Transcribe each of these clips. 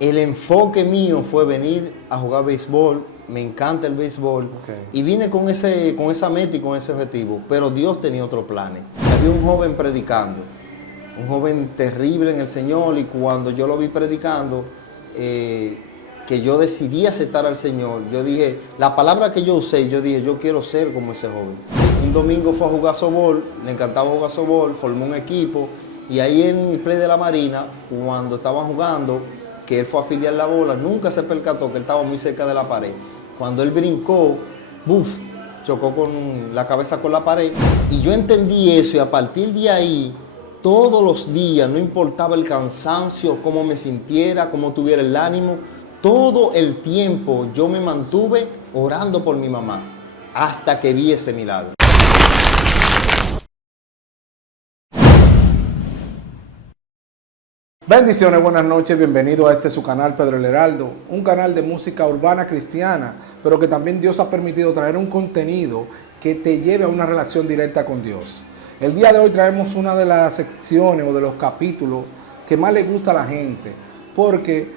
el enfoque mío fue venir a jugar béisbol, me encanta el béisbol, y vine con esa meta y con ese objetivo, pero Dios tenía otros planes. Había un joven predicando, un joven terrible en el Señor, y cuando yo lo vi predicando, que yo decidí aceptar al Señor, yo dije, la palabra que yo usé, yo dije, yo quiero ser como ese joven. Un domingo fue a jugar softball, le encantaba jugar softball, formó un equipo, y ahí en el play de la Marina, cuando estaban jugando, que él fue a afiliar la bola, nunca se percató que él estaba muy cerca de la pared. Cuando él brincó, ¡buf!, chocó con la cabeza con la pared, y yo entendí eso, y a partir de ahí, todos los días, no importaba el cansancio, cómo me sintiera, cómo tuviera el ánimo, todo el tiempo yo me mantuve orando por mi mamá, hasta que vi ese milagro. Bendiciones, buenas noches, bienvenido a este su canal Pedro el Heraldo, un canal de música urbana cristiana, pero que también Dios ha permitido traer un contenido que te lleve a una relación directa con Dios. El día de hoy traemos una de las secciones o de los capítulos que más le gusta a la gente, porque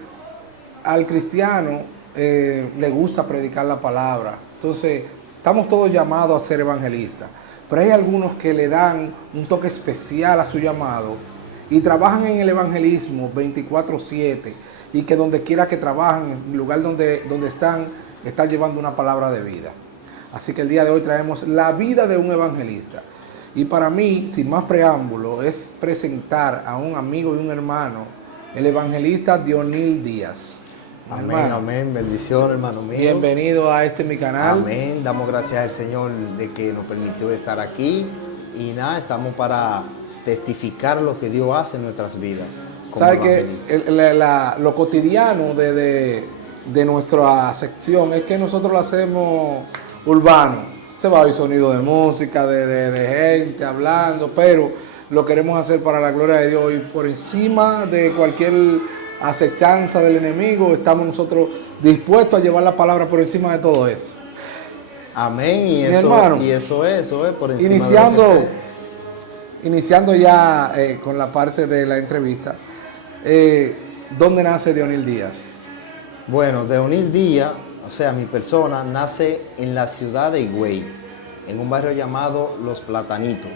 al cristiano le gusta predicar la palabra. Entonces, estamos todos llamados a ser evangelistas, pero hay algunos que le dan un toque especial a su llamado y trabajan en el evangelismo 24/7 y que donde quiera que trabajan, en el lugar donde están llevando una palabra de vida. Así que el día de hoy traemos la vida de un evangelista. Y para mí, sin más preámbulo, es presentar a un amigo y un hermano, el evangelista Dionil Díaz. Amén, Hermano, amén, bendición, hermano mío. bienvenido a mi canal. Amén, damos gracias al Señor de que nos permitió estar aquí, y nada, estamos para testificar lo que Dios hace en nuestras vidas. ¿Sabe que lo cotidiano de nuestra sección es que nosotros lo hacemos urbano? Se va a oír sonido de música, de gente hablando, pero lo queremos hacer para la gloria de Dios, y por encima de cualquier acechanza del enemigo, estamos nosotros dispuestos a llevar la palabra por encima de todo eso. Amén, y eso es por encima Iniciando ya con la parte de la entrevista, ¿dónde nace Dionil Díaz? Bueno, Dionil Díaz, o sea, mi persona, nace en la ciudad de Higüey, en un barrio llamado Los Platanitos.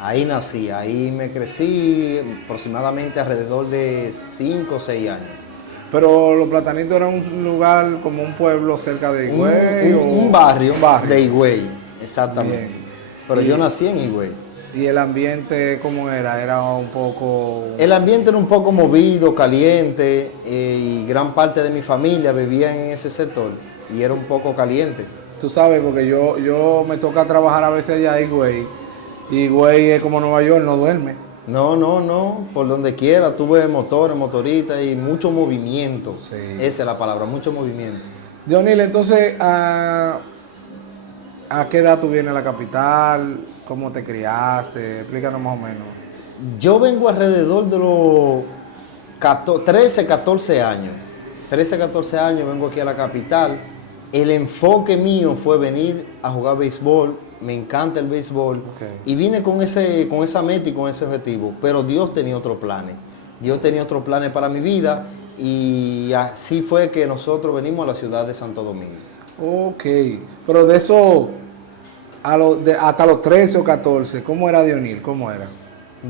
Ahí nací, ahí me crecí aproximadamente alrededor de 5 o 6 años. Pero Los Platanitos era un lugar como un pueblo cerca de Higüey. Un barrio de Higüey, exactamente. Bien. Pero yo nací en Higüey. ¿Y el ambiente cómo era? Era un poco... El ambiente era un poco movido, caliente, y gran parte de mi familia vivía en ese sector, y era un poco caliente. Tú sabes, porque yo me toca trabajar a veces allá en Higüey, y Higüey es como Nueva York, no duerme. No, por donde quiera, tuve motores, motoritas y mucho movimiento. Sí. Esa es la palabra, mucho movimiento. Dionil, entonces, ¿a qué edad tú vienes a la capital? ¿Cómo te criaste? Explícanos más o menos. Yo vengo alrededor de los 13, 14 años. 13, 14 años vengo aquí a la capital. El enfoque mío fue venir a jugar béisbol, me encanta el béisbol, y vine con esa meta y con ese objetivo, pero Dios tenía otros planes. Dios tenía otros planes para mi vida, y así fue que nosotros venimos a la ciudad de Santo Domingo. Ok, pero de eso, hasta los 13 o 14, ¿cómo era Dionil? ¿Cómo era?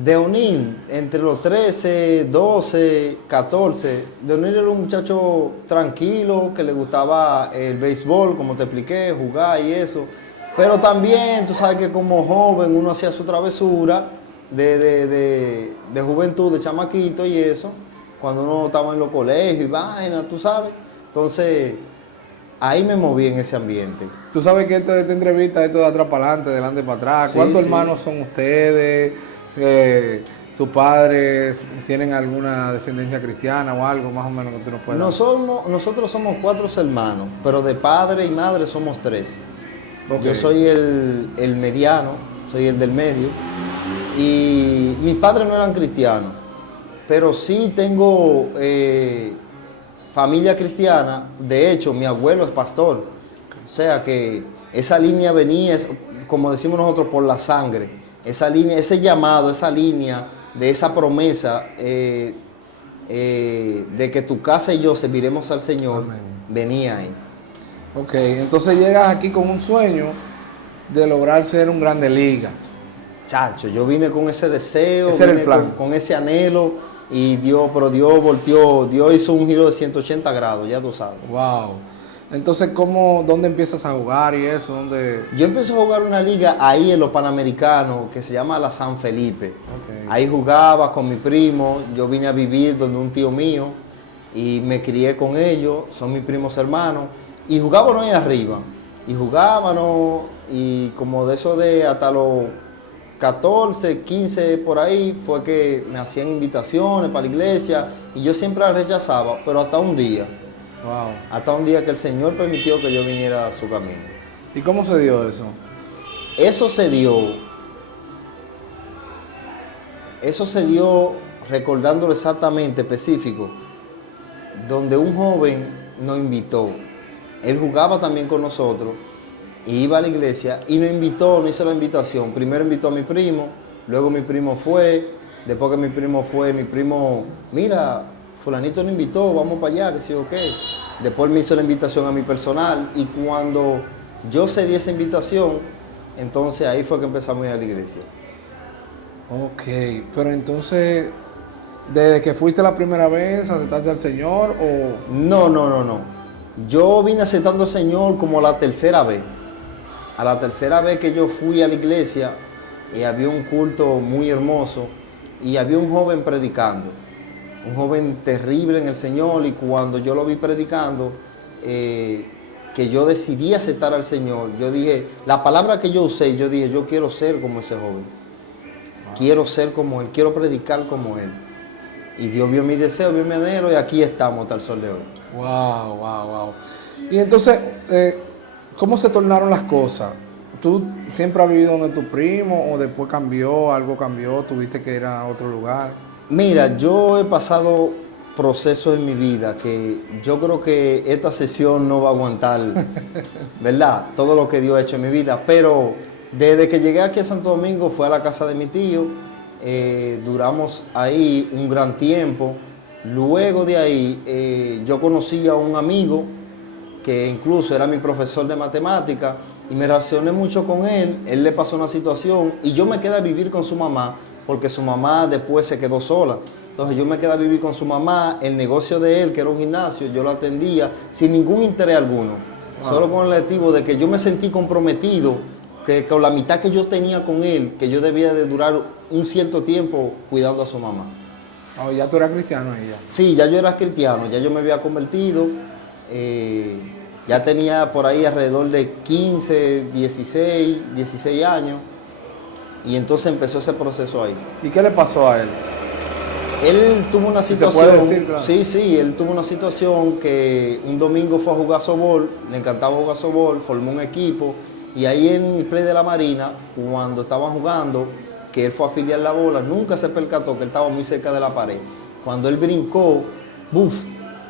Dionil, entre los 13, 12, 14, Dionil era un muchacho tranquilo, que le gustaba el béisbol, como te expliqué, jugar y eso. Pero también, tú sabes que como joven uno hacía su travesura de juventud, de chamaquito y eso, cuando uno estaba en los colegios y vaina, tú sabes. Entonces, ahí me moví en ese ambiente. Tú sabes que esta entrevista, esto de atrás para adelante, de delante para atrás. Sí, ¿Cuántos sí. hermanos son ustedes? ¿Tus padres tienen alguna descendencia cristiana o algo más o menos que tú nos puedas dar? Nosotros somos 4 hermanos, pero de padre y madre somos 3. Okay. Yo soy el mediano, soy el del medio, y mis padres no eran cristianos, pero sí tengo familia cristiana. De hecho, mi abuelo es pastor, o sea que esa línea venía, como decimos nosotros, por la sangre. Esa línea, ese llamado, esa línea de esa promesa de que tu casa y yo serviremos al Señor, Amén. venía ahí. Ok, entonces llegas aquí con un sueño de lograr ser un grande liga. Chacho, yo vine con ese deseo, Ese era el vine plan. con ese anhelo y Dios volteó, Dios hizo un giro de 180 grados, ya tú sabes. Wow. Entonces, ¿dónde empiezas a jugar y eso? ¿Dónde? Yo empecé a jugar una liga ahí en los Panamericanos que se llama la San Felipe. Ok. Ahí jugaba con mi primo, yo vine a vivir donde un tío mío y me crié con ellos, son mis primos hermanos, y jugábamos ahí arriba. Y jugábamos y como de eso de hasta los 14, 15 por ahí fue que me hacían invitaciones para la iglesia y yo siempre las rechazaba, pero Wow. hasta un día que el Señor permitió que yo viniera a su camino. ¿Y cómo se dio eso? Eso se dio recordándolo exactamente, específico, donde un joven nos invitó. Él jugaba también con nosotros y iba a la iglesia y nos hizo la invitación. Primero invitó a mi primo, luego mi primo fue, después que mi primo, mira, fulanito nos invitó, vamos para allá, que sí o qué. Después me hizo la invitación a mi personal y cuando yo cedí esa invitación, entonces ahí fue que empezamos a ir a la iglesia. Ok, pero entonces, ¿desde que fuiste la primera vez, aceptaste al Señor o...? No. Yo vine aceptando al Señor como la tercera vez. A la tercera vez que yo fui a la iglesia, había un culto muy hermoso y había un joven predicando. Un joven terrible en el Señor y cuando yo lo vi predicando, que yo decidí aceptar al Señor, yo dije, la palabra que yo usé, yo dije, yo quiero ser como ese joven. Quiero ser como él, quiero predicar como él. Y Dios vio mi deseo, vio mi anhelo y aquí estamos hasta el sol de hoy. Wow. Y entonces, ¿cómo se tornaron las cosas? ¿Tú siempre has vivido donde tu primo o después algo cambió, tuviste que ir a otro lugar? Mira, yo he pasado procesos en mi vida que yo creo que esta sesión no va a aguantar, ¿verdad? Todo lo que Dios ha hecho en mi vida, pero desde que llegué aquí a Santo Domingo fue a la casa de mi tío, duramos ahí un gran tiempo. Luego de ahí yo conocí a un amigo que incluso era mi profesor de matemática y me relacioné mucho con él. Él le pasó una situación y yo me quedé a vivir con su mamá porque su mamá después se quedó sola. Entonces yo me quedé a vivir con su mamá, el negocio de él, que era un gimnasio, yo lo atendía sin ningún interés alguno. Solo con el objetivo de que yo me sentí comprometido, que con la mitad que yo tenía con él, que yo debía de durar un cierto tiempo cuidando a su mamá. Oh, ya tú eras cristiano ahí ya. Sí, ya yo era cristiano, ya yo me había convertido, ya tenía por ahí alrededor de 15, 16 años y entonces empezó ese proceso ahí. ¿Y qué le pasó a él? Él tuvo una Si se situación, puede decir, claro. sí, él tuvo una situación que un domingo fue a jugar softball, le encantaba jugar softball, formó un equipo y ahí en el play de la Marina, cuando estaban jugando, que él fue a afiliar la bola, nunca se percató que él estaba muy cerca de la pared. Cuando él brincó, ¡buf!,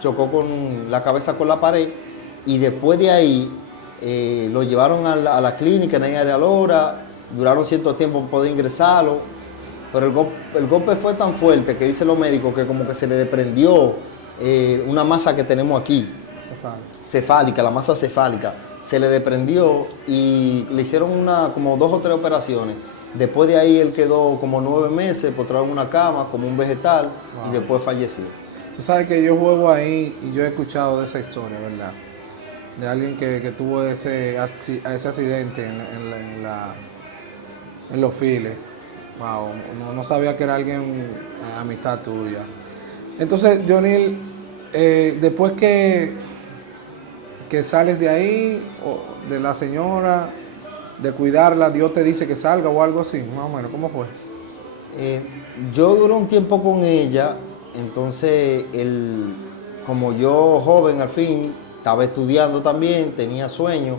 chocó con la cabeza con la pared y después de ahí lo llevaron a la clínica en Área Lora, duraron cierto tiempo para poder ingresarlo. Pero el golpe fue tan fuerte que dicen los médicos que como que se le desprendió una masa que tenemos aquí, cefálica, la masa cefálica, se le desprendió y le hicieron como 2 o 3 operaciones. Después de ahí él quedó como 9 meses postrado en una cama, como un vegetal, y después falleció. Tú sabes que yo juego ahí y yo he escuchado de esa historia, ¿verdad? De alguien que tuvo ese accidente en los files. Wow, no sabía que era alguien amistad tuya. Entonces, Jonil, después que sales de ahí, o de la señora, de cuidarla, Dios te dice que salga o algo así, más o menos, ¿cómo fue? Yo duré un tiempo con ella, entonces como yo joven al fin, estaba estudiando también, tenía sueños.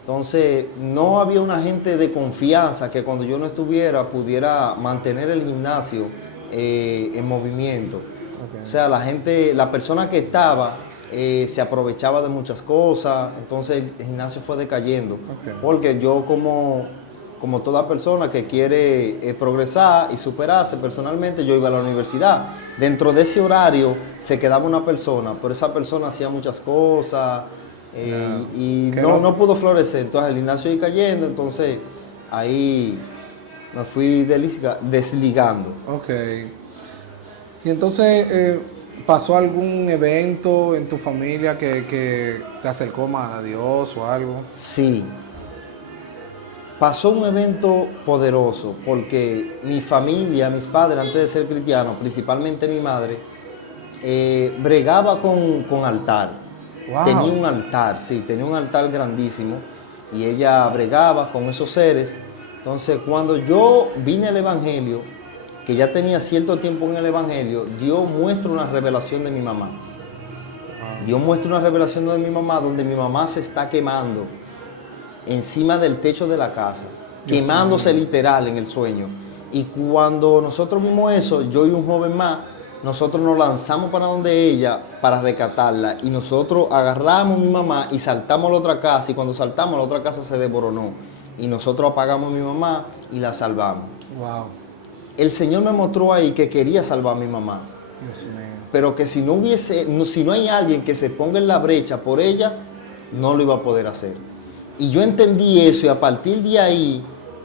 Entonces, no había una gente de confianza que cuando yo no estuviera pudiera mantener el gimnasio en movimiento. Okay. O sea, la persona que estaba se aprovechaba de muchas cosas, entonces el gimnasio fue decayendo. Okay. Porque yo como toda persona que quiere progresar y superarse personalmente, yo iba a la universidad. Dentro de ese horario se quedaba una persona, pero esa persona hacía muchas cosas y no pudo florecer. Entonces el gimnasio iba cayendo, entonces ahí me fui desligando. Ok. Y entonces, ¿pasó algún evento en tu familia que te acercó más a Dios o algo? Sí, pasó un evento poderoso porque mi familia, mis padres, antes de ser cristianos, principalmente mi madre, bregaba con altar. Wow. Tenía un altar, sí, tenía un altar grandísimo y ella bregaba con esos seres. Entonces, cuando yo vine al Evangelio, que ya tenía cierto tiempo en el Evangelio, Dios muestra una revelación de mi mamá. Dios muestra una revelación de mi mamá donde mi mamá se está quemando encima del techo de la casa, quemándose literal en el sueño. Y cuando nosotros vimos eso, yo y un joven más, nosotros nos lanzamos para donde ella para rescatarla y nosotros agarramos a mi mamá y saltamos a la otra casa y cuando saltamos la otra casa se desboronó y nosotros apagamos a mi mamá y la salvamos. Wow. El Señor me mostró ahí que quería salvar a mi mamá, Dios mío. pero que si no hay alguien que se ponga en la brecha por ella, no lo iba a poder hacer. Y yo entendí eso y a partir de ahí,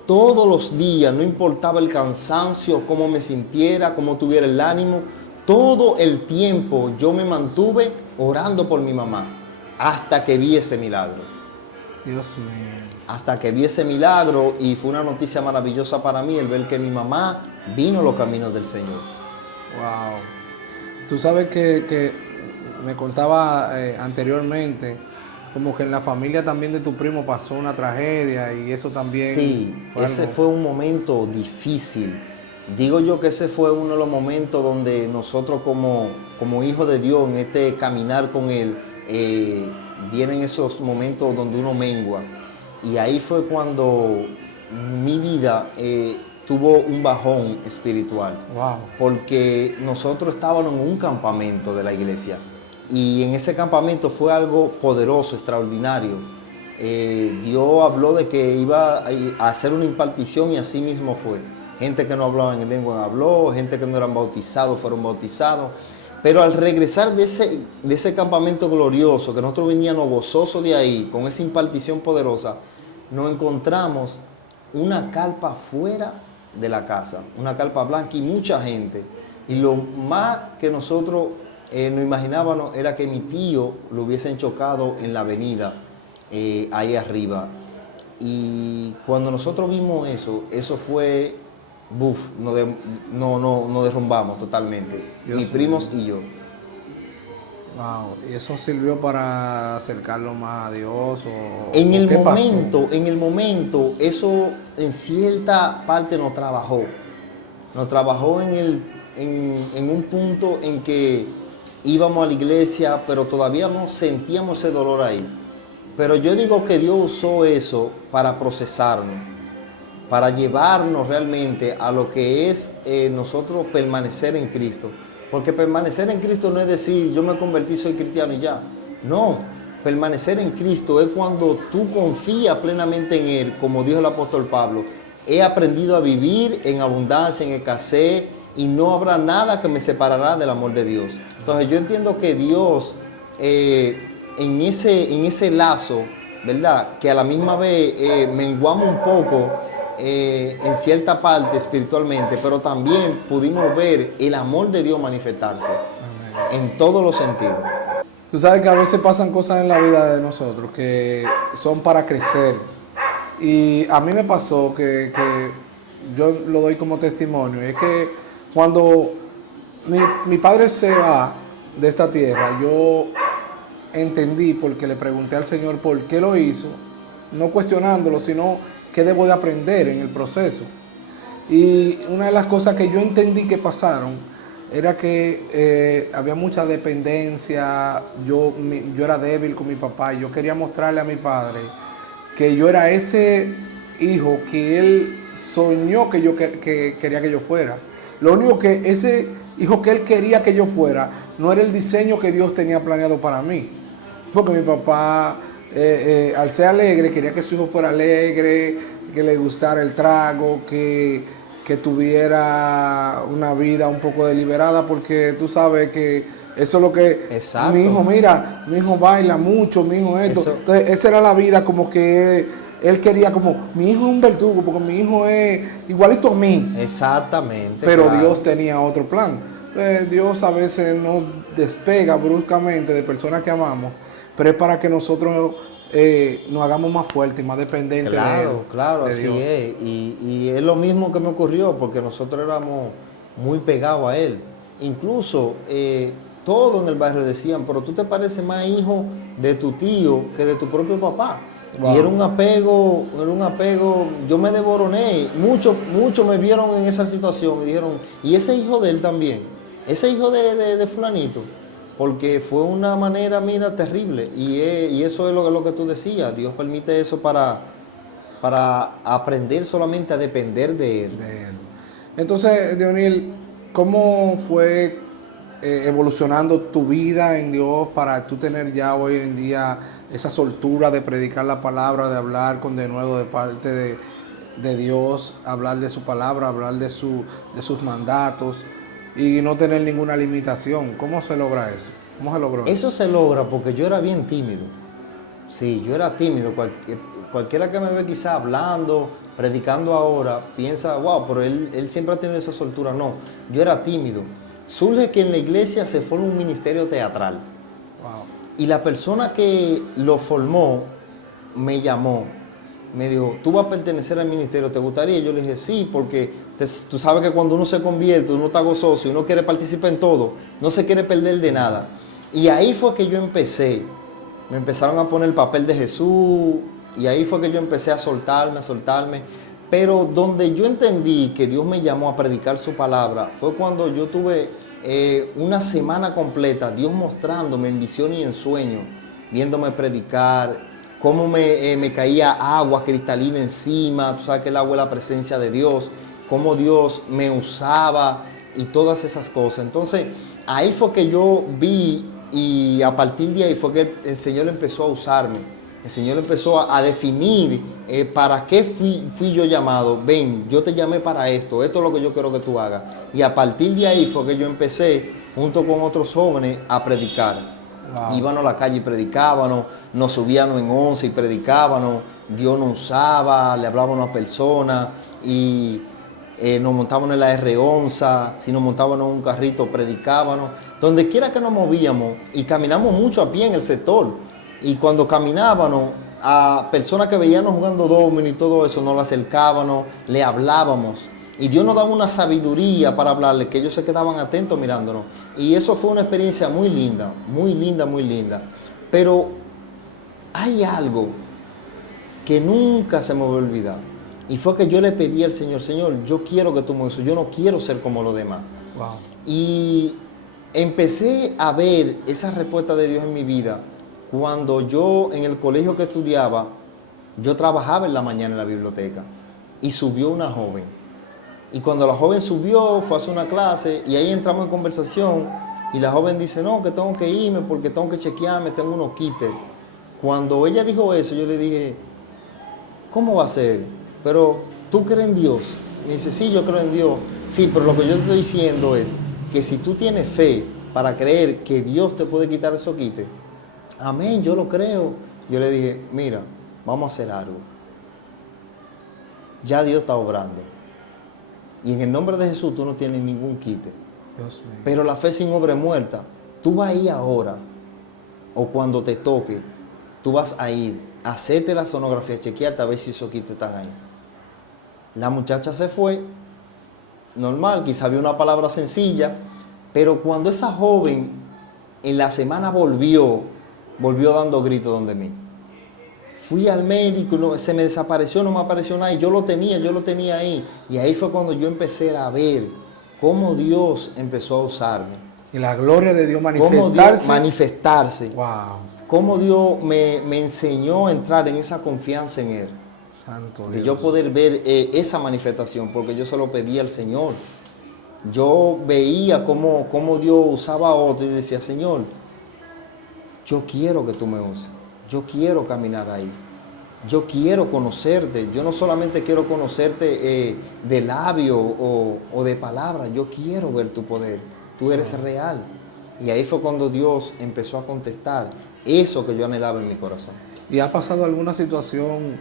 todos los días, no importaba el cansancio, cómo me sintiera, cómo tuviera el ánimo, todo el tiempo yo me mantuve orando por mi mamá hasta que vi ese milagro. Dios mío. Hasta que vi ese milagro y fue una noticia maravillosa para mí el ver que mi mamá vino a los caminos del Señor. Wow. Tú sabes que me contaba anteriormente como que en la familia también de tu primo pasó una tragedia y eso también. Sí, ese fue un momento difícil. Digo yo que ese fue uno de los momentos donde nosotros como hijos de Dios, en este caminar con Él, vienen esos momentos donde uno mengua. Y ahí fue cuando mi vida tuvo un bajón espiritual. Wow. Porque nosotros estábamos en un campamento de la iglesia. Y en ese campamento fue algo poderoso, extraordinario. Dios habló de que iba a hacer una impartición y así mismo fue. Gente que no hablaba en lengua habló, gente que no eran bautizados fueron bautizados. Pero al regresar de ese campamento glorioso, que nosotros veníamos gozosos de ahí, con esa impartición poderosa, nos encontramos una carpa fuera de la casa, una carpa blanca y mucha gente. Y lo más que nosotros nos imaginábamos era que mi tío lo hubiesen chocado en la avenida, ahí arriba. Y cuando nosotros vimos eso fue, nos derrumbamos totalmente, mis primos y yo. Wow. ¿Y eso sirvió para acercarlo más a Dios? En el qué momento, pasó? en el momento, eso en cierta parte nos trabajó. Nos trabajó en un punto en que íbamos a la iglesia, pero todavía no sentíamos ese dolor ahí. Pero yo digo que Dios usó eso para procesarnos, para llevarnos realmente a lo que es nosotros permanecer en Cristo. Porque permanecer en Cristo no es decir, yo me convertí, soy cristiano y ya. No, permanecer en Cristo es cuando tú confías plenamente en Él, como dijo el apóstol Pablo. He aprendido a vivir en abundancia, en escasez, y no habrá nada que me separará del amor de Dios. Entonces yo entiendo que Dios, en ese lazo, ¿verdad? Que a la misma vez menguamos un poco en cierta parte espiritualmente, pero también pudimos ver el amor de Dios manifestarse. Amén. En todos los sentidos. Tú sabes que a veces pasan cosas en la vida de nosotros que son para crecer. Y a mí me pasó que yo lo doy como testimonio. Es que cuando mi padre se va de esta tierra, yo entendí porque le pregunté al Señor por qué lo hizo, no cuestionándolo, sino qué debo de aprender en el proceso. Y una de las cosas que yo entendí que pasaron era que había mucha dependencia, yo era débil con mi papá y yo quería mostrarle a mi padre que yo era ese hijo que él soñó que yo quería que yo fuera. Lo único que ese hijo que él quería que yo fuera no era el diseño que Dios tenía planeado para mí. Porque mi papá, al ser alegre, quería que su hijo fuera alegre, que le gustara el trago, que que tuviera una vida un poco deliberada, porque tú sabes que eso es lo que... Exacto. Mi hijo, mira, mi hijo baila mucho, mi hijo esto. Eso. Entonces, esa era la vida como que él quería como, mi hijo es un verdugo, porque mi hijo es igualito a mí. Exactamente. Pero claro. Dios tenía otro plan. Entonces, Dios a veces nos despega bruscamente de personas que amamos, pero es para que nosotros nos hagamos más fuertes y más dependientes de Él. Claro, de así Dios. es. Y es lo mismo que me ocurrió, porque nosotros éramos muy pegados a él. Incluso todos en el barrio decían, pero tú te pareces más hijo de tu tío que de tu propio papá. Wow. Y era un apego, yo me desboroné. Muchos me vieron en esa situación y dijeron, ¿y ese hijo de él también? Ese hijo de fulanito. Porque fue una manera, mira, terrible. Y eso es lo que tú decías. Dios permite eso para aprender solamente a depender de Él. De Él. Entonces, Dionil, ¿cómo fue evolucionando tu vida en Dios para tú tener ya hoy en día esa soltura de predicar la palabra, de hablar con denuedo de parte de Dios, hablar de su palabra, hablar de sus mandatos y no tener ninguna limitación? ¿Cómo se logra eso? ¿Cómo se logró eso? Eso se logra porque yo era bien tímido. Sí, yo era tímido. Cualquiera que me ve quizá hablando, predicando ahora, piensa, wow, pero él siempre ha tenido esa soltura. No, yo era tímido. Surge que en la iglesia se forma un ministerio teatral. Wow. Y la persona que lo formó me llamó, me dijo, ¿tú vas a pertenecer al ministerio? ¿Te gustaría? Yo le dije, sí, porque tú sabes que cuando uno se convierte, uno está gozoso y uno quiere participar en todo, no se quiere perder de nada. Y ahí fue que yo empecé. Me empezaron a poner el papel de Jesús y ahí fue que yo empecé a soltarme. Pero donde yo entendí que Dios me llamó a predicar su palabra fue cuando yo tuve una semana completa, Dios mostrándome en visión y en sueño, viéndome predicar, cómo me caía agua cristalina encima, tú sabes que el agua es la presencia de Dios, cómo Dios me usaba y todas esas cosas. Entonces, ahí fue que yo vi y a partir de ahí fue que el Señor empezó a usarme. El Señor empezó a definir para qué fui yo llamado. Ven, yo te llamé para esto es lo que yo quiero que tú hagas. Y a partir de ahí fue que yo empecé, junto con otros jóvenes, a predicar. Wow. Íbamos a la calle y predicábamos, nos subíamos en 11 y predicábamos. Dios nos usaba, le hablábamos a una persona y nos montábamos en la R11, si nos montábamos en un carrito, predicábamos. Donde quiera que nos movíamos y caminamos mucho a pie en el sector. Y cuando caminábamos, a personas que veíamos jugando domino y todo eso, nos la acercábamos, le hablábamos. Y Dios nos daba una sabiduría para hablarle, que ellos se quedaban atentos mirándonos. Y eso fue una experiencia muy linda, muy linda, muy linda. Pero hay algo que nunca se me va a olvidar. Y fue que yo le pedí al Señor, Señor, yo quiero que tú me uses, yo no quiero ser como los demás. Wow. Y empecé a ver esa respuesta de Dios en mi vida. Cuando yo en el colegio que estudiaba, yo trabajaba en la mañana en la biblioteca y subió una joven. Y cuando la joven subió, fue a hacer una clase y ahí entramos en conversación y la joven dice, no, que tengo que irme porque tengo que chequearme, tengo unos quites. Cuando ella dijo eso, yo le dije, ¿cómo va a ser? Pero tú crees en Dios. Me dice, sí, yo creo en Dios. Sí, pero lo que yo te estoy diciendo es que si tú tienes fe para creer que Dios te puede quitar esos quites, amén, yo lo creo. Yo le dije, mira, vamos a hacer algo. Ya Dios está obrando. Y en el nombre de Jesús tú no tienes ningún quite. Dios mío. Pero la fe sin obra es muerta. Tú vas a ir ahora, o cuando te toque, tú vas a ir a hacerte la sonografía, chequearte a ver si esos quites están ahí. La muchacha se fue, normal, quizá había una palabra sencilla, pero cuando esa joven en la semana volvió dando gritos donde mí. Fui al médico, se me desapareció, no me apareció nada, y yo lo tenía ahí. Y ahí fue cuando yo empecé a ver cómo Dios empezó a usarme. Y la gloria de Dios manifestarse. Wow. Cómo Dios me enseñó a entrar en esa confianza en Él. Santo Dios. De yo poder ver esa manifestación, porque yo se lo pedí al Señor. Yo veía cómo Dios usaba a otro y decía, Señor, yo quiero que tú me uses. Yo quiero caminar ahí. yo quiero conocerte, yo no solamente quiero conocerte de labio o de palabra, yo quiero ver tu poder, tú eres real. Y ahí fue cuando Dios empezó a contestar eso que yo anhelaba en mi corazón. ¿Y ha pasado alguna situación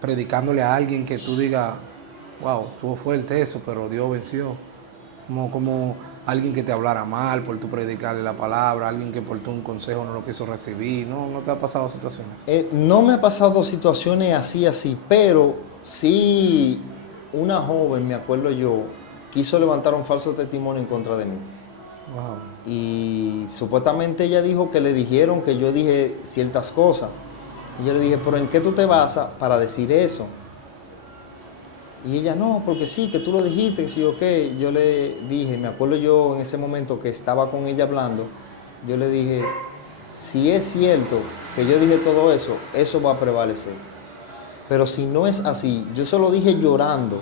predicándole a alguien que tú digas, wow, estuvo fuerte eso, pero Dios venció? Como alguien que te hablara mal por tu predicarle la palabra, alguien que por tu un consejo no lo quiso recibir. ¿No te ha pasado situaciones? No me ha pasado situaciones así, pero sí una joven, me acuerdo yo, quiso levantar un falso testimonio en contra de mí. Wow. Y supuestamente ella dijo que le dijeron que yo dije ciertas cosas. Y yo le dije, pero ¿en qué tú te basas para decir eso? Y ella, no, porque sí, que tú lo dijiste, que sí, ok. Yo le dije, me acuerdo yo en ese momento que estaba con ella hablando, yo le dije, si es cierto que yo dije todo eso, eso va a prevalecer. Pero si no es así, yo se lo dije llorando,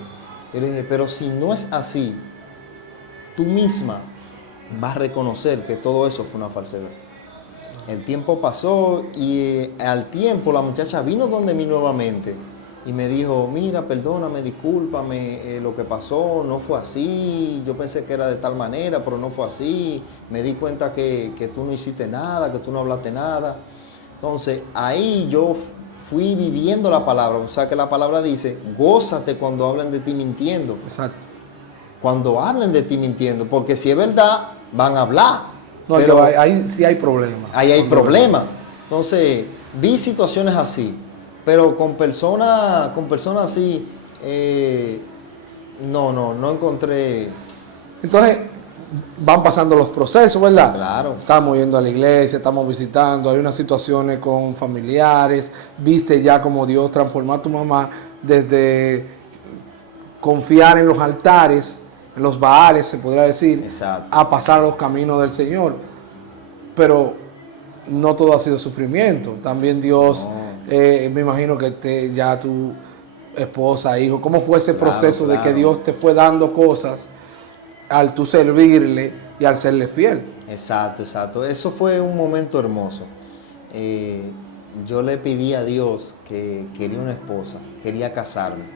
yo le dije, pero si no es así, tú misma vas a reconocer que todo eso fue una falsedad. El tiempo pasó y al tiempo la muchacha vino donde mí nuevamente y me dijo, mira, perdóname, discúlpame, lo que pasó no fue así, yo pensé que era de tal manera, pero no fue así, me di cuenta que tú no hiciste nada, que tú no hablaste nada. Entonces ahí yo fui viviendo la palabra, o sea que la palabra dice, gózate cuando hablen de ti mintiendo. Exacto. Cuando hablen de ti mintiendo, porque si es verdad, van a hablar. No, pero ahí sí hay problemas. ahí hay problemas. Entonces, vi situaciones así, pero con personas así, no encontré. Entonces, van pasando los procesos, ¿verdad? Claro. Estamos yendo a la iglesia, estamos visitando, hay unas situaciones con familiares, viste ya como Dios transformó a tu mamá desde confiar en los altares, en los baales, se podría decir, Exacto. a pasar a los caminos del Señor. Pero no todo ha sido sufrimiento. También Dios, me imagino que ya tu esposa, hijo, ¿cómo fue ese proceso de que Dios te fue dando cosas al tú servirle y al serle fiel? Exacto. Eso fue un momento hermoso. Yo le pedí a Dios que quería una esposa, quería casarme.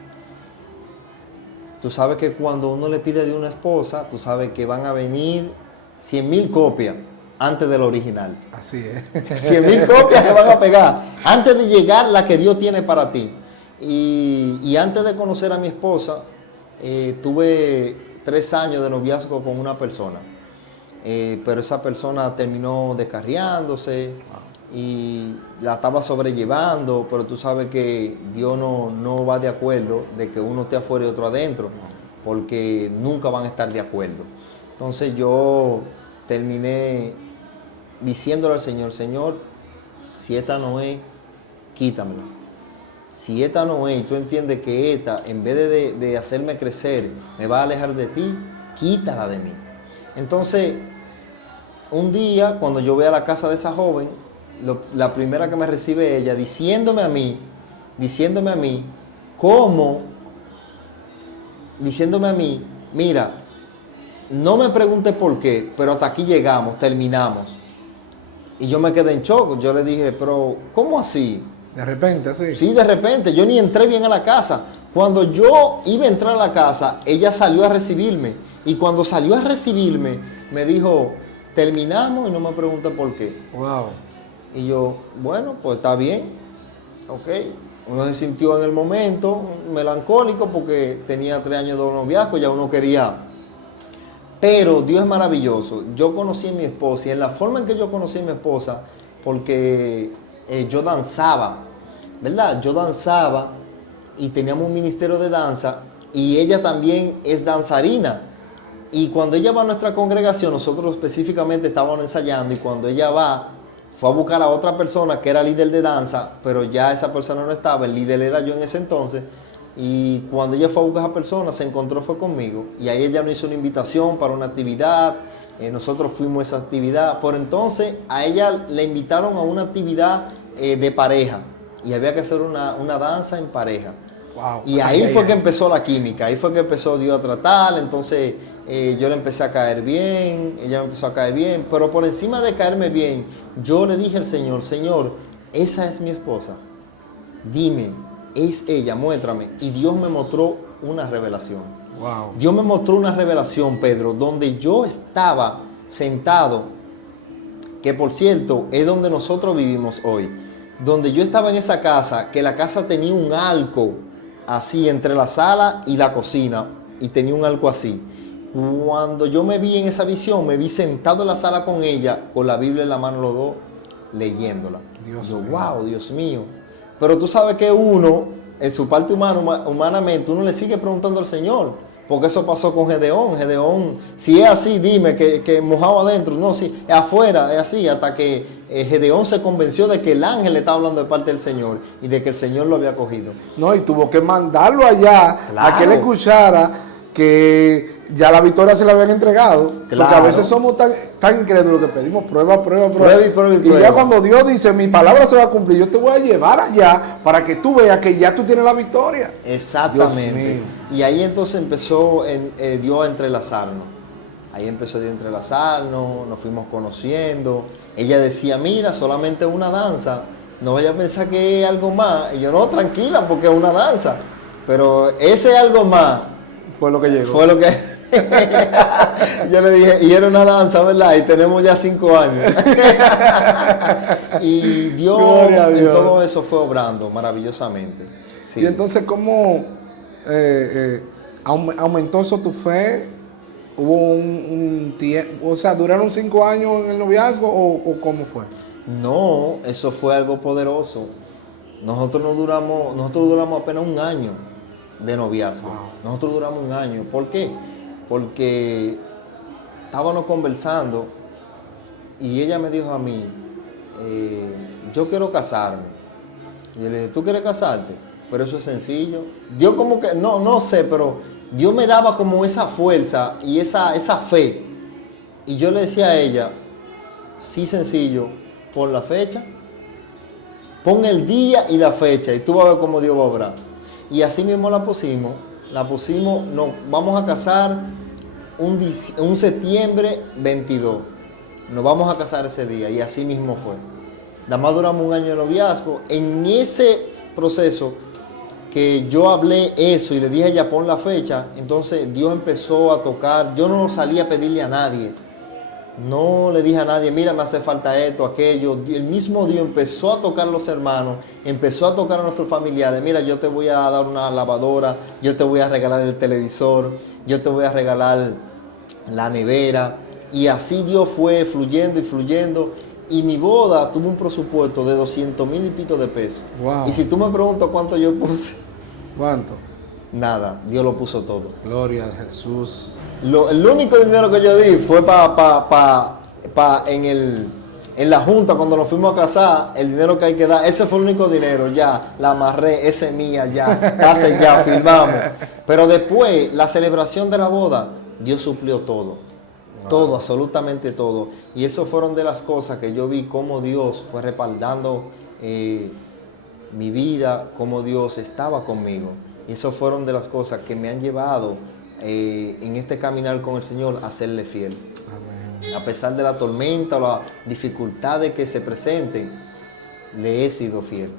Tú sabes que cuando uno le pide de una esposa, tú sabes que van a venir 100,000 copias antes del original. Así es. 100,000 copias que van a pegar antes de llegar la que Dios tiene para ti. Y antes de conocer a mi esposa, tuve 3 años de noviazgo con una persona. Pero esa persona terminó descarriándose y la estaba sobrellevando, pero tú sabes que Dios no va de acuerdo de que uno esté afuera y otro adentro, porque nunca van a estar de acuerdo. Entonces yo terminé diciéndole al Señor, Señor, si esta no es, quítamela. Si esta no es y tú entiendes que esta, en vez de hacerme crecer, me va a alejar de ti, quítala de mí. Entonces, un día, cuando yo voy a la casa de esa joven, la primera que me recibe ella, diciéndome a mí, mira, no me preguntes por qué, pero hasta aquí llegamos, terminamos. Y yo me quedé en shock, yo le dije, pero ¿cómo así? De repente, así. Sí, de repente, yo ni entré bien a la casa. Cuando yo iba a entrar a la casa, ella salió a recibirme. Y cuando salió a recibirme, me dijo, terminamos y no me pregunte por qué. Wow. Y yo, bueno, pues está bien, ok. Uno se sintió en el momento melancólico porque tenía 3 años de noviazgo, ya uno quería. Pero Dios es maravilloso. Yo conocí a mi esposa y en la forma en que yo conocí a mi esposa, porque yo danzaba, ¿verdad? Yo danzaba y teníamos un ministerio de danza y ella también es danzarina. Y cuando ella va a nuestra congregación, nosotros específicamente estábamos ensayando y cuando ella va, fue a buscar a otra persona que era líder de danza, pero ya esa persona no estaba, el líder era yo en ese entonces. Y cuando ella fue a buscar a esa persona, se encontró fue conmigo. Y ahí ella nos hizo una invitación para una actividad. Nosotros fuimos a esa actividad. Por entonces, a ella le invitaron a una actividad de pareja. Y había que hacer una danza en pareja. Wow. Y ahí fue que empezó la química. Ahí fue que empezó Dios a tratar. Entonces, yo le empecé a caer bien. Ella me empezó a caer bien. Pero por encima de caerme bien, yo le dije al Señor, Señor, esa es mi esposa. Dime, es ella, muéstrame. Y Dios me mostró una revelación. Wow. Dios me mostró una revelación, Pedro, donde yo estaba sentado, que por cierto es donde nosotros vivimos hoy, donde yo estaba en esa casa, que la casa tenía un arco así entre la sala y la cocina, y tenía un arco así. Cuando yo me vi en esa visión, me vi sentado en la sala con ella, con la Biblia en la mano los dos, leyéndola. Yo, wow, Dios mío. Pero tú sabes que uno, en su parte humana, humanamente, uno le sigue preguntando al Señor. Porque eso pasó con Gedeón. Gedeón, si es así, dime, que mojado adentro. No, si es afuera, es así. Hasta que Gedeón se convenció de que el ángel le estaba hablando de parte del Señor y de que el Señor lo había cogido. No, y tuvo que mandarlo allá Claro. a que él escuchara que ya la victoria se la habían entregado. Porque a Claro. veces somos tan incrédulos que pedimos prueba. Prueba y prueba y Y prueba. ya cuando Dios dice, mi palabra se va a cumplir, yo te voy a llevar allá para que tú veas que ya tú tienes la victoria. Exactamente. Dios mío. Y ahí entonces empezó Dios a entrelazarnos. Ahí empezó Dios a entrelazarnos, nos fuimos conociendo. Ella decía, mira, solamente una danza. No vaya a pensar que es algo más. Y yo, no, tranquila, porque es una danza. Pero ese algo más Fue lo que llegó. fue lo que... Yo le dije, y era una danza, ¿verdad? Y tenemos ya 5 años. Y Dios Gloria a en Dios. todo eso fue obrando maravillosamente. Sí. Y entonces, ¿cómo aumentó eso tu fe? ¿Hubo un tiempo? O sea, ¿duraron 5 años en el noviazgo o cómo fue? No, eso fue algo poderoso. Nosotros duramos apenas 1 año de noviazgo. Wow. Nosotros duramos 1 año. ¿Por qué? Porque estábamos conversando y ella me dijo a mí, yo quiero casarme. Y yo le dije, ¿tú quieres casarte? Pero eso es sencillo. Dios como que, no sé, pero Dios me daba como esa fuerza y esa fe. Y yo le decía a ella, sí, sencillo, pon la fecha, pon el día y la fecha y tú vas a ver cómo Dios va a obrar. Y así mismo la pusimos, nos vamos a casar un septiembre 22, nos vamos a casar ese día y así mismo fue. Nada más duramos 1 año de noviazgo. En ese proceso que yo hablé eso y le dije a ella pon la fecha, entonces Dios empezó a tocar. Yo no salí a pedirle a nadie, no le dije a nadie, mira, me hace falta esto, aquello. El mismo Dios empezó a tocar a los hermanos, empezó a tocar a nuestros familiares. Mira, yo te voy a dar una lavadora, yo te voy a regalar el televisor, yo te voy a regalar la nevera. Y así Dios fue fluyendo y fluyendo. Y mi boda tuvo un presupuesto de 200,000 y pico de pesos. Wow. Y si tú me preguntas cuánto yo puse, ¿Cuánto? nada, Dios lo puso todo. Gloria a Jesús. El único dinero que yo di fue en la junta cuando nos fuimos a casar, el dinero que hay que dar, ese fue el único dinero, ya, la amarré, ese es mía, ya, pase ya, firmamos. Pero después, la celebración de la boda, Dios suplió todo, todo, absolutamente todo. Y eso fueron de las cosas que yo vi cómo Dios fue respaldando mi vida, cómo Dios estaba conmigo. Y eso fueron de las cosas que me han llevado en este caminar con el Señor a serle fiel. Amén. A pesar de la tormenta o las dificultades que se presenten, le he sido fiel.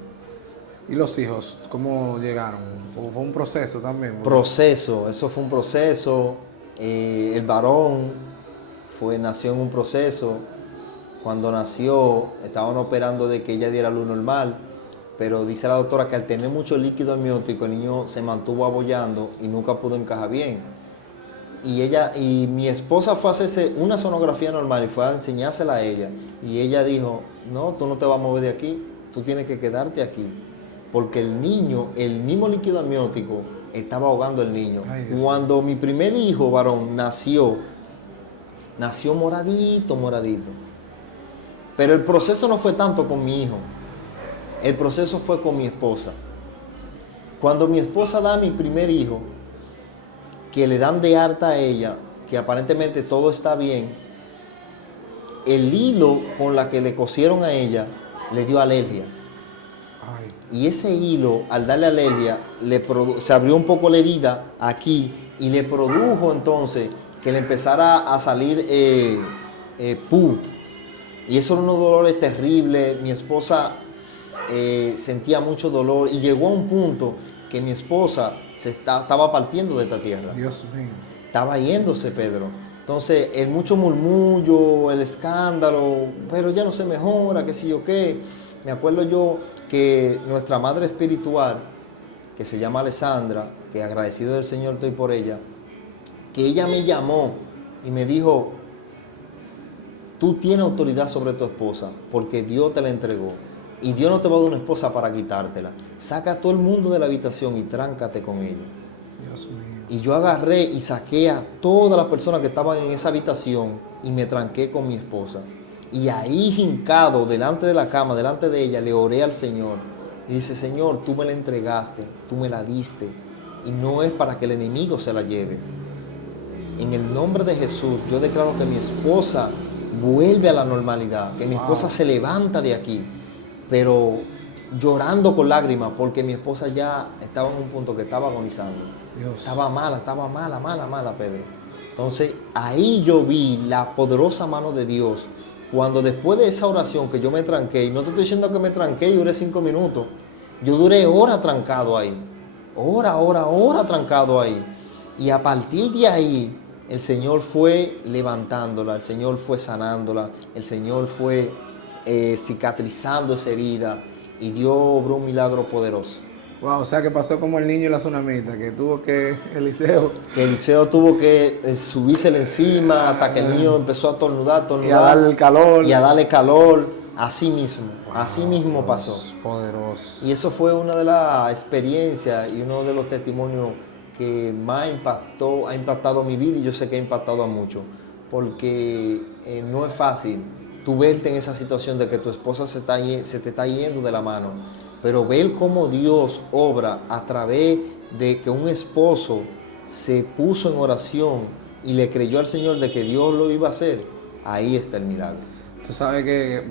¿Y los hijos, cómo llegaron? ¿O fue un proceso también? Proceso, eso fue un proceso. El varón nació en un proceso. Cuando nació, estaban operando de que ella diera luz normal, pero dice la doctora que al tener mucho líquido amniótico, el niño se mantuvo abollando y nunca pudo encajar bien. Y mi esposa fue a hacerse una sonografía normal y fue a enseñársela a ella. Y ella dijo, no, tú no te vas a mover de aquí, tú tienes que quedarte aquí. Porque el niño, el mismo líquido amniótico, estaba ahogando al niño. Ay, Dios. Cuando mi primer hijo varón nació moradito. Pero el proceso no fue tanto con mi hijo. El proceso fue con mi esposa. Cuando mi esposa da a mi primer hijo, que le dan de alta a ella, que aparentemente todo está bien, el hilo con la que le cosieron a ella le dio alergia. Ay, Y ese hilo, al darle alergia, se abrió un poco la herida aquí y le produjo entonces que le empezara a salir pus. Y eso era unos dolores terribles. Mi esposa sentía mucho dolor y llegó a un punto que mi esposa estaba partiendo de esta tierra. Dios mío. Estaba yéndose, Pedro. Entonces, el mucho murmullo, el escándalo, pero ya no se mejora, qué sé yo qué. Me acuerdo yo que nuestra madre espiritual, que se llama Alessandra, que agradecido del Señor estoy por ella, que ella me llamó y me dijo, tú tienes autoridad sobre tu esposa porque Dios te la entregó. Y Dios no te va a dar una esposa para quitártela. Saca a todo el mundo de la habitación y tráncate con ella. Dios mío. Y yo agarré y saqué a todas las personas que estaban en esa habitación y me tranqué con mi esposa. Y ahí hincado, delante de la cama, delante de ella, le oré al Señor. Y dice, Señor, tú me la entregaste, tú me la diste. Y no es para que el enemigo se la lleve. En el nombre de Jesús, yo declaro que mi esposa vuelve a la normalidad, que mi esposa se levanta de aquí, pero llorando con lágrimas, porque mi esposa ya estaba en un punto que estaba agonizando. Dios. Estaba mala, Pedro. Entonces, ahí yo vi la poderosa mano de Dios. Cuando después de esa oración que yo me tranqué, y no te estoy diciendo que me tranqué y duré 5 minutos, yo duré horas trancado ahí. Hora trancado ahí. Y a partir de ahí, el Señor fue levantándola, el Señor fue sanándola, el Señor fue cicatrizando esa herida y Dios obró un milagro poderoso. Wow, o sea que pasó como el niño y la tsunamita, que tuvo que Eliseo. Que Eliseo tuvo que subírsele encima hasta que el niño empezó a tornudar. Y a darle el calor. Y a darle calor. Así mismo pasó. Poderoso. Y eso fue una de las experiencias y uno de los testimonios que más ha impactado mi vida y yo sé que ha impactado a muchos. Porque no es fácil tú verte en esa situación de que tu esposa se te está yendo de la mano. Pero ver cómo Dios obra a través de que un esposo se puso en oración y le creyó al Señor de que Dios lo iba a hacer, ahí está el milagro. Tú sabes que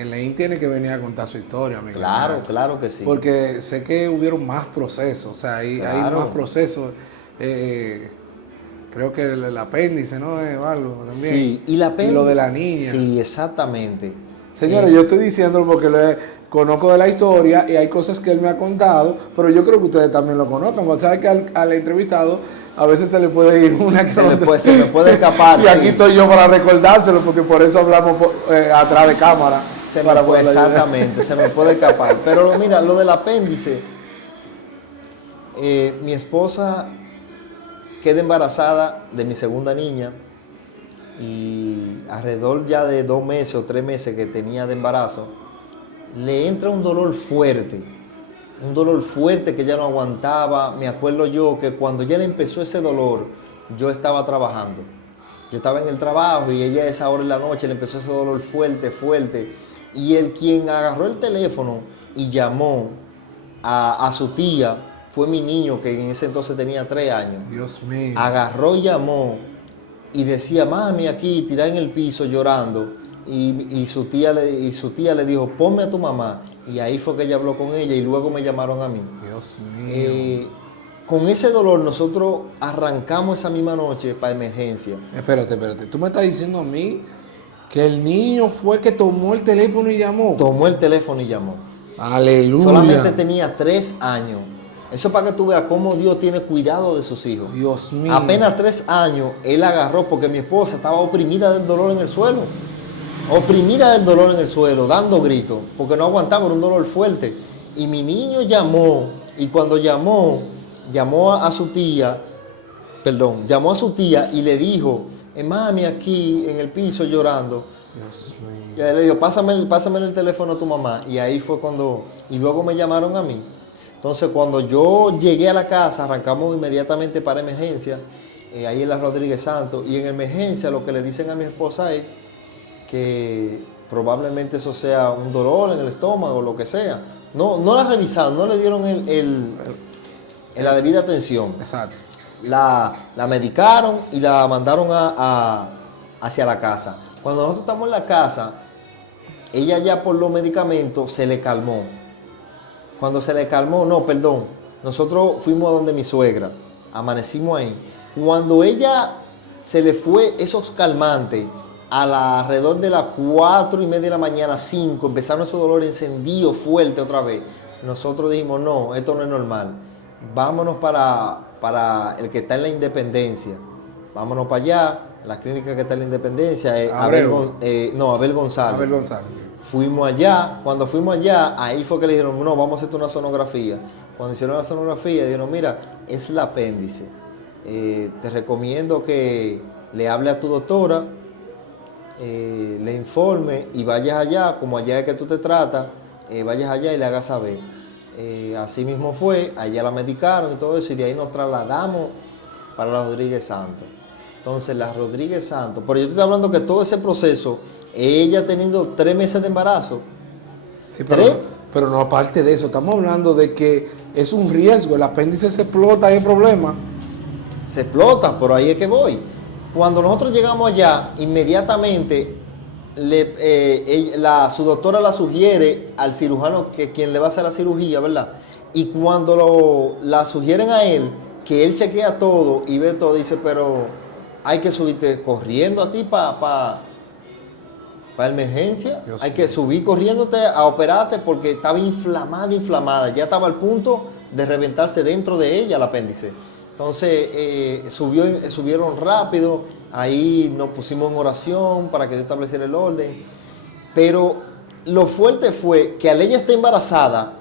Elaine tiene que venir a contar su historia, amigo. Claro que sí. Porque sé que hubieron más procesos, o sea, hay más procesos. Creo que el apéndice, ¿no? Algo también. Sí, y lo de la niña. Sí, exactamente. Señores, yo estoy diciéndolo porque conozco de la historia y hay cosas que él me ha contado, pero yo creo que ustedes también lo conozcan. Porque saben que al entrevistado a veces se le puede ir una se me puede escapar. Y aquí estoy yo para recordárselo, porque por eso hablamos atrás de cámara. Exactamente, se me puede escapar. Pero mira, lo del apéndice, mi esposa queda embarazada de mi segunda niña y alrededor ya de 2 meses o 3 meses que tenía de embarazo, le entra un dolor fuerte que ella no aguantaba. Me acuerdo yo que cuando ya le empezó ese dolor, yo estaba trabajando. Yo estaba en el trabajo y ella a esa hora de la noche le empezó ese dolor fuerte. Y quien agarró el teléfono y llamó a su tía fue mi niño, que en ese entonces tenía 3 años. Dios mío. Agarró y llamó y decía, mami, aquí, tirada en el piso llorando. Y su tía le dijo, ponme a tu mamá. Y ahí fue que ella habló con ella y luego me llamaron a mí. Dios mío. Con ese dolor nosotros arrancamos esa misma noche para emergencia. Espérate. Tú me estás diciendo a mí que el niño fue que tomó el teléfono y llamó. Tomó el teléfono y llamó. Aleluya. Solamente tenía 3 años. Eso para que tú veas cómo Dios tiene cuidado de sus hijos. Dios mío. Apenas 3 años él agarró porque mi esposa estaba oprimida del dolor en el suelo. Dando gritos, porque no aguantaba, era un dolor fuerte. Y mi niño llamó, y cuando llamó a su tía y le dijo, mami, aquí en el piso llorando. Dios mío. Y él le dijo, pásame el teléfono a tu mamá. Y ahí fue y luego me llamaron a mí. Entonces, cuando yo llegué a la casa, arrancamos inmediatamente para emergencia, ahí en la Rodríguez Santos, y en emergencia lo que le dicen a mi esposa es que probablemente eso sea un dolor en el estómago, lo que sea. No la revisaron, no le dieron la debida atención. Exacto. La medicaron y la mandaron hacia la casa. Cuando nosotros estamos en la casa, ella ya por los medicamentos se le calmó. Cuando se le calmó, nosotros fuimos a donde mi suegra, amanecimos ahí. Cuando ella se le fue esos calmantes Alrededor de las 4:30 de la mañana, 5, empezaron esos dolores encendidos fuerte otra vez. Nosotros dijimos, no, esto no es normal. Vámonos para el que está en la Independencia. Vámonos para allá, la clínica que está en la Independencia, Abel González. Abel González. Fuimos allá, cuando fuimos allá, ahí fue que le dijeron, no, vamos a hacerte una sonografía. Cuando hicieron la sonografía, dijeron, mira, es el apéndice. Te recomiendo que le hable a tu doctora, le informe y vayas allá, como allá es que tú te tratas, vayas allá y le hagas saber. Así mismo fue, allá la medicaron y todo eso, y de ahí nos trasladamos para la Rodríguez Santos. Entonces, la Rodríguez Santos, pero yo te estoy hablando que todo ese proceso, ella teniendo 3 meses de embarazo. Sí, pero no, aparte de eso, estamos hablando de que es un riesgo, el apéndice se explota, hay problema. Se explota, pero ahí es que voy. Cuando nosotros llegamos allá, inmediatamente su doctora la sugiere al cirujano que quien le va a hacer la cirugía, ¿verdad? Y cuando la sugieren a él, que él chequea todo y ve todo, dice, pero hay que subirte corriendo a ti para emergencia, Dios hay mío. que subir corriéndote a operarte porque estaba inflamada, ya estaba al punto de reventarse dentro de ella el apéndice. Entonces subieron rápido, ahí nos pusimos en oración para que Dios estableciera el orden. Pero lo fuerte fue que al ella estar embarazada,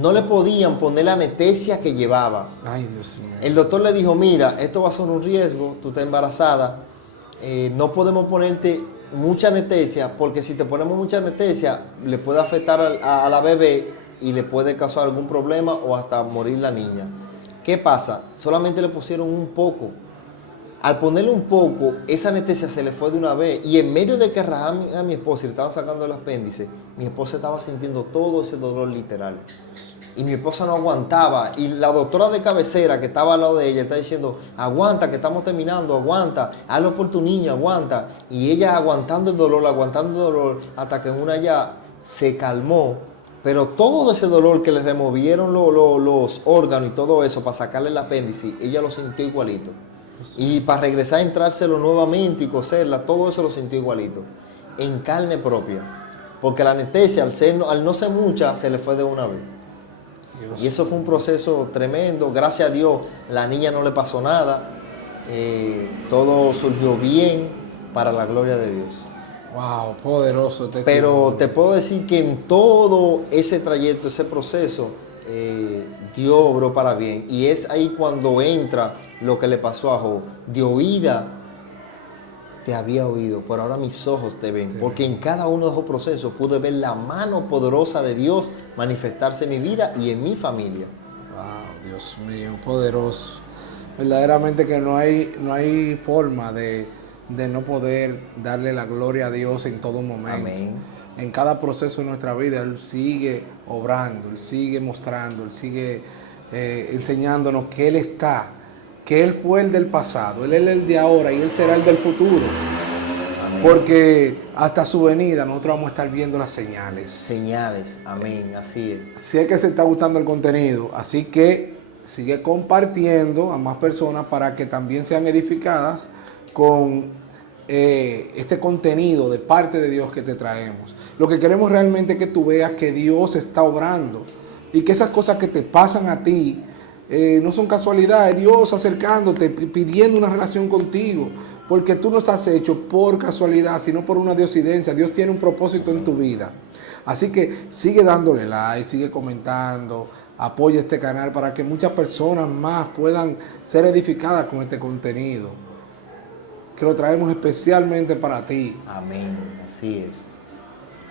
no le podían poner la anestesia que llevaba. Ay, Dios mío. El doctor le dijo, mira, esto va a ser un riesgo, tú estás embarazada, no podemos ponerte mucha anestesia, porque si te ponemos mucha anestesia, le puede afectar a la bebé y le puede causar algún problema o hasta morir la niña. ¿Qué pasa? Solamente le pusieron un poco. Al ponerle un poco, esa anestesia se le fue de una vez. Y en medio de que rajaba a mi esposa y le estaba sacando el apéndice, mi esposa estaba sintiendo todo ese dolor literal. Y mi esposa no aguantaba. Y la doctora de cabecera que estaba al lado de ella está diciendo, aguanta, que estamos terminando, aguanta, hazlo por tu niña, aguanta. Y ella aguantando el dolor, hasta que una ya se calmó. Pero todo ese dolor que le removieron los órganos y todo eso para sacarle el apéndice, ella lo sintió igualito. Y para regresar a entrárselo nuevamente y coserla, todo eso lo sintió igualito. En carne propia. Porque la anestesia, al no ser mucha, se le fue de una vez. Dios. Y eso fue un proceso tremendo. Gracias a Dios, la niña no le pasó nada. Todo surgió bien para la gloria de Dios. Wow, poderoso. Pero te puedo decir que en todo ese trayecto, ese proceso, Dios obró para bien. Y es ahí cuando entra lo que le pasó a Job. De oída te había oído, pero ahora mis ojos te ven. Porque en cada uno de esos procesos pude ver la mano poderosa de Dios manifestarse en mi vida y en mi familia. Wow, Dios mío, poderoso. Verdaderamente que no hay forma de no poder darle la gloria a Dios en todo momento. Amén. En cada proceso de nuestra vida, Él sigue obrando, Él sigue mostrando, Él sigue enseñándonos que Él está, que Él fue el del pasado, Él es el de ahora y Él será el del futuro. Amén. Porque hasta su venida nosotros vamos a estar viendo las señales. Señales, amén, así es. Sé que se está gustando el contenido, así que sigue compartiendo a más personas para que también sean edificadas con este contenido de parte de Dios que te traemos. Lo que queremos realmente es que tú veas que Dios está obrando y que esas cosas que te pasan a ti no son casualidades. Dios acercándote, pidiendo una relación contigo, porque tú no estás hecho por casualidad, sino por una diosidencia. Dios tiene un propósito en tu vida. Así que sigue dándole like, sigue comentando, apoya este canal para que muchas personas más puedan ser edificadas con este contenido, que lo traemos especialmente para ti. Amén, así es.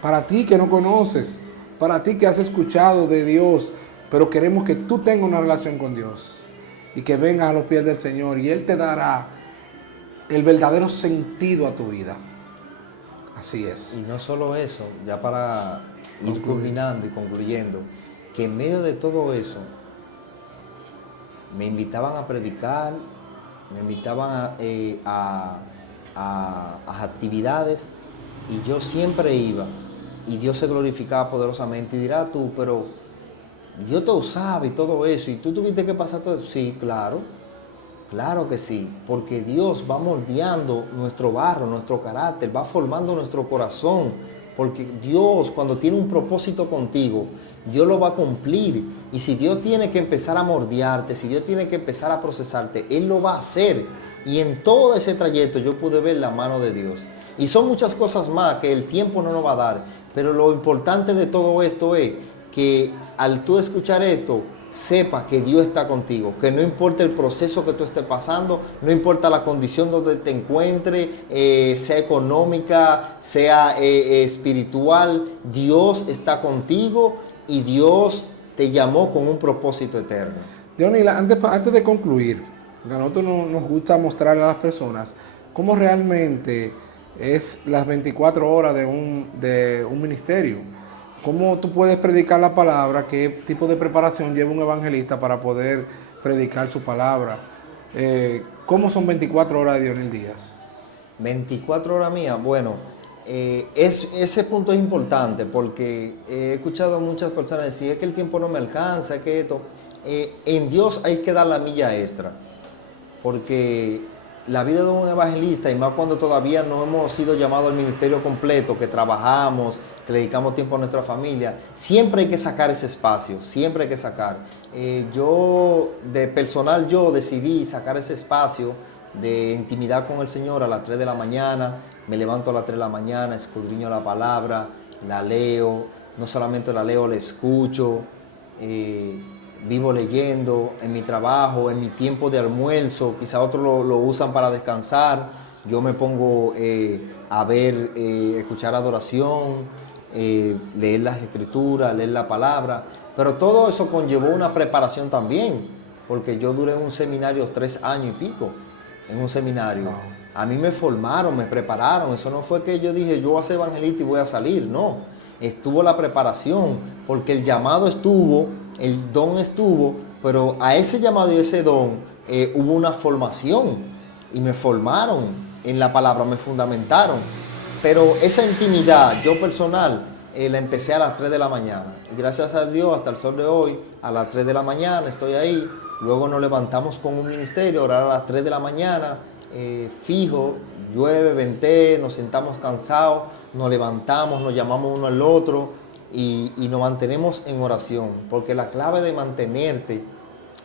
Para ti que no conoces, para ti que has escuchado de Dios, pero queremos que tú tengas una relación con Dios y que vengas a los pies del Señor y Él te dará el verdadero sentido a tu vida. Así es. Y no solo eso, ya para ir culminando y concluyendo, que en medio de todo eso me invitaban a predicar, me invitaban a actividades y yo siempre iba y Dios se glorificaba poderosamente. Y dirás tú, pero Dios te usaba y todo eso y tú tuviste que pasar todo eso. Sí, claro, Claro que sí, porque Dios va moldeando nuestro barro, nuestro carácter, va formando nuestro corazón, porque Dios cuando tiene un propósito contigo, Dios lo va a cumplir. Y si Dios tiene que empezar a moldearte, si Dios tiene que empezar a procesarte, Él lo va a hacer. Y en todo ese trayecto yo pude ver la mano de Dios. Y son muchas cosas más que el tiempo no nos va a dar, pero lo importante de todo esto es que al tú escuchar esto, sepa que Dios está contigo, que no importa el proceso que tú estés pasando, no importa la condición donde te encuentres, sea económica, sea espiritual, Dios está contigo y Dios te llamó con un propósito eterno. Dionil, antes de concluir, a nosotros nos gusta mostrarle a las personas cómo realmente es las 24 horas de un ministerio. ¿Cómo tú puedes predicar la palabra? ¿Qué tipo de preparación lleva un evangelista para poder predicar su palabra? ¿Cómo son 24 horas de Dionil Díaz? 24 horas mías, bueno, ese punto es importante porque he escuchado a muchas personas decir es que el tiempo no me alcanza, es que esto. En Dios hay que dar la milla extra, porque la vida de un evangelista, y más cuando todavía no hemos sido llamados al ministerio completo, que trabajamos, que le dedicamos tiempo a nuestra familia, siempre hay que sacar ese espacio, siempre hay que sacar. Yo decidí sacar ese espacio de intimidad con el Señor a las 3 de la mañana, me levanto a las 3 de la mañana, escudriño la palabra, la leo, no solamente la leo, la escucho, vivo leyendo en mi trabajo, en mi tiempo de almuerzo, quizá otros lo usan para descansar, yo me pongo a ver, escuchar adoración, leer las escrituras, leer la palabra, pero todo eso conllevó una preparación también, porque yo duré en un seminario 3 años y pico, en un seminario. Wow. A mí me formaron, me prepararon, eso no fue que yo dije yo voy a ser evangelista y voy a salir, no, estuvo la preparación, porque el llamado estuvo, el don estuvo, pero a ese llamado y ese don hubo una formación y me formaron en la palabra, me fundamentaron. Pero esa intimidad, yo personal, la empecé a las 3 de la mañana. Y gracias a Dios, hasta el sol de hoy, a las 3 de la mañana estoy ahí. Luego nos levantamos con un ministerio, orar a las 3 de la mañana, fijo, llueve, venté, nos sentamos cansados, nos levantamos, nos llamamos uno al otro y nos mantenemos en oración. Porque la clave de mantenerte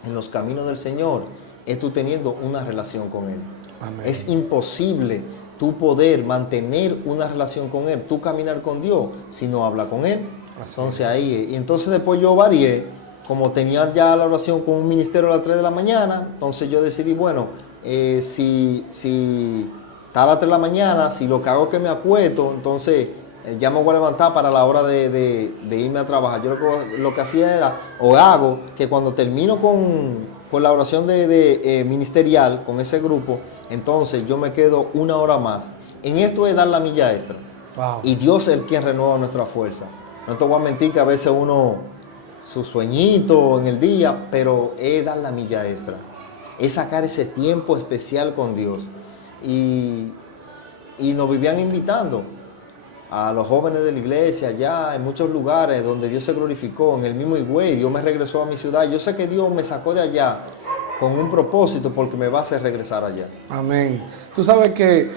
en los caminos del Señor es tú teniendo una relación con Él. Amén. Es imposible tú poder mantener una relación con Él, tú caminar con Dios, si no habla con Él. Entonces ahí, y entonces después yo varié, como tenía ya la oración con un ministerio a las 3 de la mañana, entonces yo decidí, bueno, si está a las 3 de la mañana, si lo que hago es que me acuesto, entonces ya me voy a levantar para la hora de irme a trabajar. Yo lo que hacía era, o hago, que cuando termino con la oración ministerial, con ese grupo, entonces yo me quedo 1 hora más. En esto es dar la milla extra. Wow. Y Dios es el quien renueva nuestra fuerza. No te voy a mentir que a veces uno, su sueñito en el día, pero es dar la milla extra. Es sacar ese tiempo especial con Dios. Y nos vivían invitando a los jóvenes de la iglesia allá, en muchos lugares donde Dios se glorificó, en el mismo Higüey, Dios me regresó a mi ciudad. Yo sé que Dios me sacó de allá con un propósito porque me va a hacer regresar allá. Amén. Tú sabes que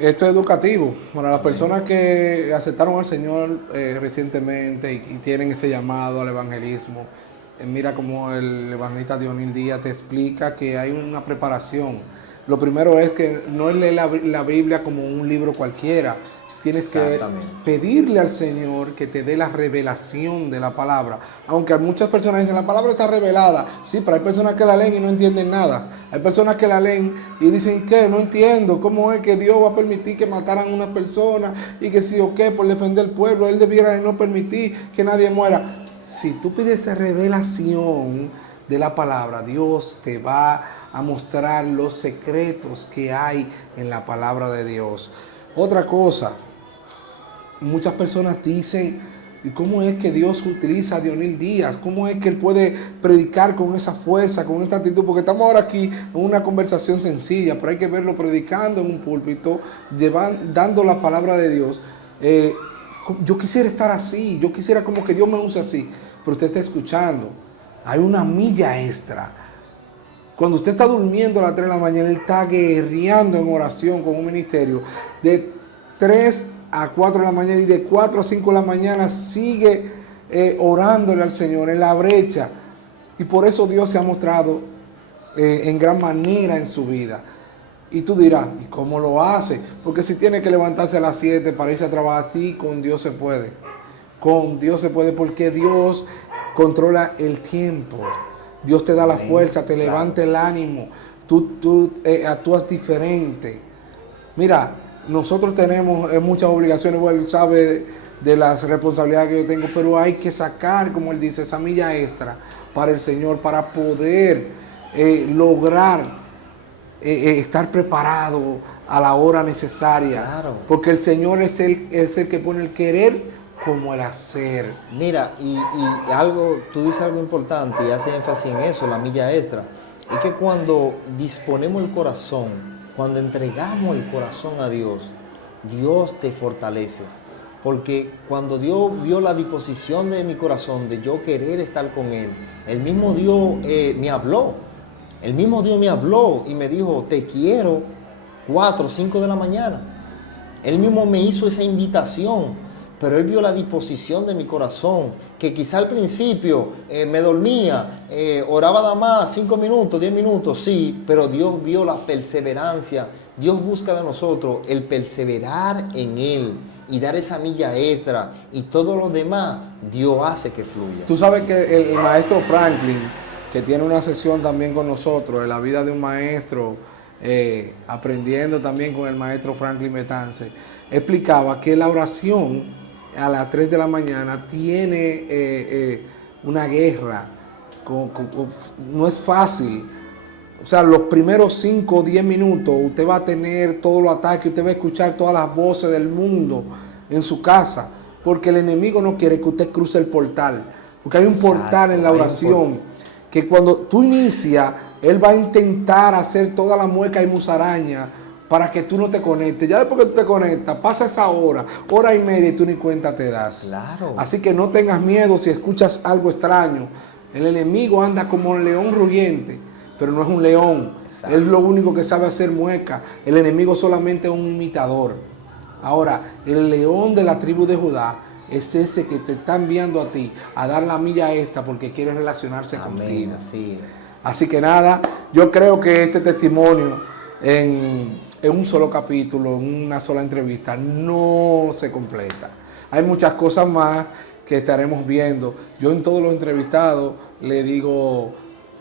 esto es educativo para las personas que aceptaron al Señor recientemente y tienen ese llamado al evangelismo. Mira cómo el evangelista Dionil Díaz te explica que hay una preparación. Lo primero es que no es leer la Biblia como un libro cualquiera. Tienes que pedirle al Señor que te dé la revelación de la palabra. Aunque muchas personas dicen, la palabra está revelada. Sí, pero hay personas que la leen y no entienden nada. Hay personas que la leen y dicen, ¿qué? No entiendo. ¿Cómo es que Dios va a permitir que mataran a una persona? Y que sí o qué, por defender al pueblo, Él debiera de no permitir que nadie muera. Si tú pides esa revelación de la palabra, Dios te va a mostrar los secretos que hay en la palabra de Dios. Otra cosa, muchas personas dicen, ¿y cómo es que Dios utiliza a Dionil Díaz? ¿Cómo es que él puede predicar con esa fuerza, con esta actitud? Porque estamos ahora aquí en una conversación sencilla, pero hay que verlo predicando en un púlpito, dando la palabra de Dios. Yo quisiera estar así, yo quisiera como que Dios me use así, pero usted está escuchando, hay una milla extra. Cuando usted está durmiendo a las 3 de la mañana, Él está guerreando en oración con un ministerio. De 3 a 4 de la mañana y de 4 a 5 de la mañana sigue orándole al Señor en la brecha. Y por eso Dios se ha mostrado en gran manera en su vida. Y tú dirás, ¿y cómo lo hace? Porque si tiene que levantarse a las 7 para irse a trabajar, sí, con Dios se puede. Con Dios se puede porque Dios controla el tiempo. Dios te da la fuerza, te levanta el ánimo. Tú actúas diferente. Mira, nosotros tenemos muchas obligaciones, bueno, él sabe de las responsabilidades que yo tengo, pero hay que sacar, como él dice, esa milla extra para el Señor, para poder lograr estar preparado a la hora necesaria. Claro. Porque el Señor es el que pone el querer como el hacer. Mira, y algo, tú dices algo importante y hace énfasis en eso, la milla extra. Es que cuando disponemos el corazón, cuando entregamos el corazón a Dios, Dios te fortalece. Porque cuando Dios vio la disposición de mi corazón, de yo querer estar con Él, el mismo Dios me habló. El mismo Dios me habló y me dijo, te quiero 4 o 5 de la mañana. Él mismo me hizo esa invitación, pero Él vio la disposición de mi corazón, que quizá al principio me dormía, oraba nada más 5 minutos, 10 minutos, sí, pero Dios vio la perseverancia. Dios busca de nosotros el perseverar en Él y dar esa milla extra, y todo lo demás Dios hace que fluya. Tú sabes que el maestro Franklin, que tiene una sesión también con nosotros, en la vida de un maestro, aprendiendo también con el maestro Franklin Betance, explicaba que la oración a las 3 de la mañana tiene una guerra, no es fácil. O sea, los primeros 5 o 10 minutos usted va a tener todos los ataques, usted va a escuchar todas las voces del mundo en su casa, porque el enemigo no quiere que usted cruce el portal, porque hay un portal en la oración, que cuando tú inicias, él va a intentar hacer toda la mueca y musaraña para que tú no te conectes. Ya después que tú te conectas, pasa esa hora y media y tú ni cuenta te das. Claro. Así que no tengas miedo si escuchas algo extraño. El enemigo anda como un león rugiente, pero no es un león. Exacto. Él es lo único que sabe hacer mueca. El enemigo solamente es un imitador. Ahora, el león de la tribu de Judá es ese que te está enviando a ti a dar la milla extra porque quiere relacionarse contigo. Sí. Así que nada, yo creo que este testimonio en un solo capítulo, en una sola entrevista, no se completa. Hay muchas cosas más que estaremos viendo. Yo en todos los entrevistados le digo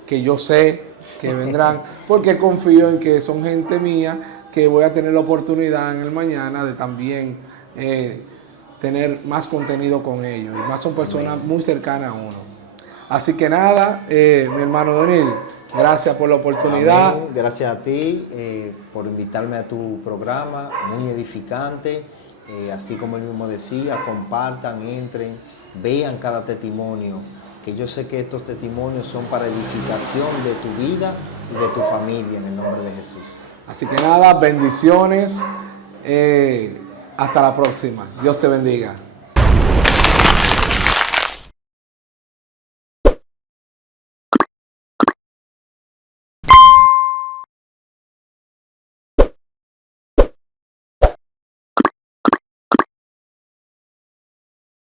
que yo sé que vendrán, porque confío en que son gente mía, que voy a tener la oportunidad en el mañana de también tener más contenido con ellos. Y más son personas muy cercanas a uno. Así que nada, mi hermano Donil, gracias por la oportunidad. Amén. Gracias a ti por invitarme a tu programa, muy edificante. Así como él mismo decía, compartan, entren, vean cada testimonio, que yo sé que estos testimonios son para edificación de tu vida y de tu familia, en el nombre de Jesús. Así que nada, bendiciones. Hasta la próxima. Dios te bendiga.